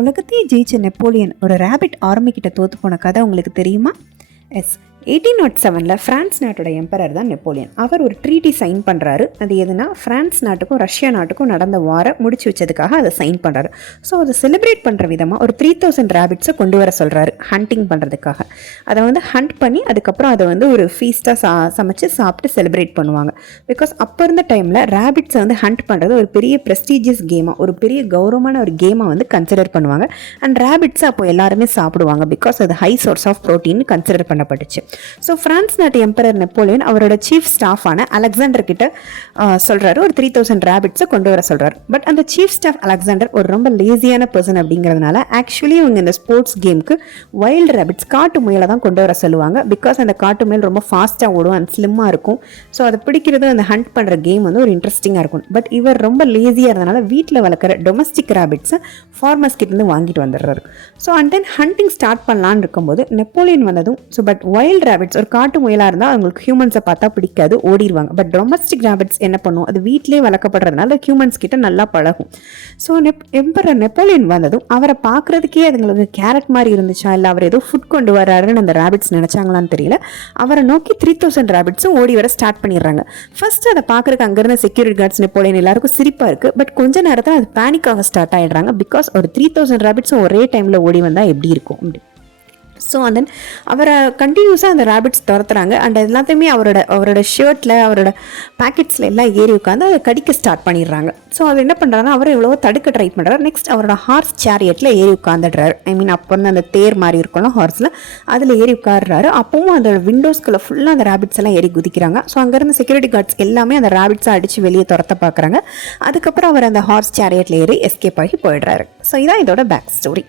உலகத்தையே ஜெயிச்ச நெப்போலியன் ஒரு ரேபிட் ஆர்மி கிட்ட தோற்று போன கதை உங்களுக்கு தெரியுமா? எஸ், 1807 ஃப்ரான்ஸ் நாட்டோட எம்பரர் தான் நெப்போலியன். அவர் ஒரு ட்ரீட்டி சைன் பண்ணுறாரு. அது எதுனா ஃப்ரான்ஸ் நாட்டுக்கும் ரஷ்யா நாட்டுக்கும் நடந்த வாரை முடிச்சு வச்சதுக்காக அதை சைன் பண்ணுறாரு. ஸோ அதை செலிப்ரேட் பண்ணுற விதமாக ஒரு 3000 ரேபிட்ஸை கொண்டு வர சொல்கிறாரு ஹண்டிங் பண்ணுறதுக்காக. அதை ஹண்ட் பண்ணி அதுக்கப்புறம் அதை ஒரு ஃபீஸ்ட்டாக சமைச்சு சாப்பிட்டு செலிப்ரேட் பண்ணுவாங்க. பிகாஸ் அப்போ இருந்த டைமில் ரேபிட்ஸை ஹண்ட் பண்ணுறது ஒரு பெரிய ப்ரெஸ்டீஜியஸ் கேமாக, ஒரு பெரிய கௌரவமான ஒரு கேமாக கன்சிடர் பண்ணுவாங்க. அண்ட் ரேபிட்ஸை அப்போ எல்லாருமே சாப்பிடுவாங்க. பிகாஸ் அது high source of protein consider பண்ணப்பட்டுச்சு. ஸோ ஃப்ரான்ஸ் நாட்டு எம்பரர் நெப்போலியன் அவரோட சீஃப் ஸ்டாஃபான அலெக்சாண்டர் கிட்ட சொல்கிறாரு, ஒரு 3000 ரேபிட்ஸை கொண்டு வர சொல்கிறார். பட் அந்த சீஃப் ஸ்டாஃப் அலெக்சாண்டர் ஒரு ரொம்ப லேசியான பர்சன் அப்படிங்கிறதுனால ஆக்சுவலி இவங்க இந்த ஸ்போர்ட்ஸ் கேமுக்கு வைல்டு ரேபிட்ஸ், காட்டு முயலை தான் கொண்டு வர சொல்லுவாங்க. பிகாஸ் அந்த காட்டு முயல் ரொம்ப ஃபாஸ்ட்டாக ஓடும் அண்ட் ஸ்லிம்மாக இருக்கும். ஸோ அதை பிடிக்கிறது, அந்த ஹண்ட் பண்ணுற கேம் ஒரு இன்ட்ரெஸ்டிங்காக இருக்கும். பட் இவர் ரொம்ப லேசியாக இருந்தனால வீட்டில் வளர்க்குற டொமஸ்டிக் ரேபிட்ஸை ஃபார்மர்ஸ் கிட்டேருந்து வாங்கிட்டு வந்துடுறாரு. So and then hunting start பண்ணலான்னு இருக்கும்போது நெப்போலியன் வந்ததும், ஸோ பட் வைல்டு ரேபிட்ஸ் ஒரு காட்டு முயலாக இருந்தால் அவங்களுக்கு ஹியூமன்ஸை பார்த்தா பிடிக்காது, ஓடிடுவாங்க. பட் டொமஸ்டிக் ரேபிட்ஸ் என்ன பண்ணும், அது வீட்டிலே வளர்க்கப்படுறதுனால ஹியூமன்ஸ் கிட்ட நல்லா பழகும். ஸோ எம்பரர் நெப்போலியன் வந்ததும் அவரை பார்க்குறதுக்கே அதுங்களுக்கு கேரட் மாதிரி இருந்துச்சா, இல்லை அவர் ஏதோ ஃபுட் கொண்டு வராருன்னு அந்த ரேபிட்ஸ் நினச்சாங்களான்னு தெரியல. அவரை நோக்கி 3000 ரேபிட்ஸும் ஓடி வர ஸ்டார்ட் பண்ணிடுறாங்க. ஃபர்ஸ்ட் அதை பார்க்குறதுக்கு அங்கேருந்து செக்யூரிட்டி கார்ட்ஸ் நெப்போலியன் எல்லாருக்கும் சிரிப்பாக இருக்குது. பட் கொஞ்ச நேரத்தில் அது பேனிக்காக ஸ்டார்ட் ஆகிடுறாங்க. பிகாஸ் ஒரு 3000 ரேபிட்ஸும் ஒரே டைமில் ஓடி வந்தால் எப்படி இருக்கும் அப்படி. ஸோ தென் அவரை கண்டினியூஸாக அந்த ரேபிட்ஸ் துரத்துறாங்க. அண்ட் எல்லாத்தையுமே அவரோட ஷர்ட்டில், அவரோட பேக்கெட்ஸில் எல்லாம் ஏறி உட்காந்து அதை கடிக்க ஸ்டார்ட் பண்ணிடுறாங்க. ஸோ அவர் என்ன பண்ணுறாருன்னா, அவரை எவ்வளவோ தடுக்க ட்ரை பண்ணுறாரு. நெக்ஸ்ட் அவரோட ஹார்ஸ் சேரியட்டில் ஏறி உட்காந்துடுறாரு. அப்போ அந்த தேர் மாதிரி இருக்கும்ல ஹார்ஸில், அதில் ஏறி உட்காடுறாரு. அப்பவும் அந்த விண்டோஸ்குள்ளே ஃபுல்லாக அந்த ரேபிட்ஸ் எல்லாம் ஏறி குதிக்கிறாங்க. ஸோ அங்கேருந்து செக்யூரிட்டி கார்ட்ஸ் எல்லாமே அந்த ரேபிட்ஸை அடித்து வெளியே துரத்த பார்க்குறாங்க. அதுக்கப்புறம் அவர் அந்த ஹார்ஸ் சேரியட்டில் ஏறி எஸ்கேப் ஆகி போயிடுறாரு. ஸோ இதான் இதோட பேக் ஸ்டோரி.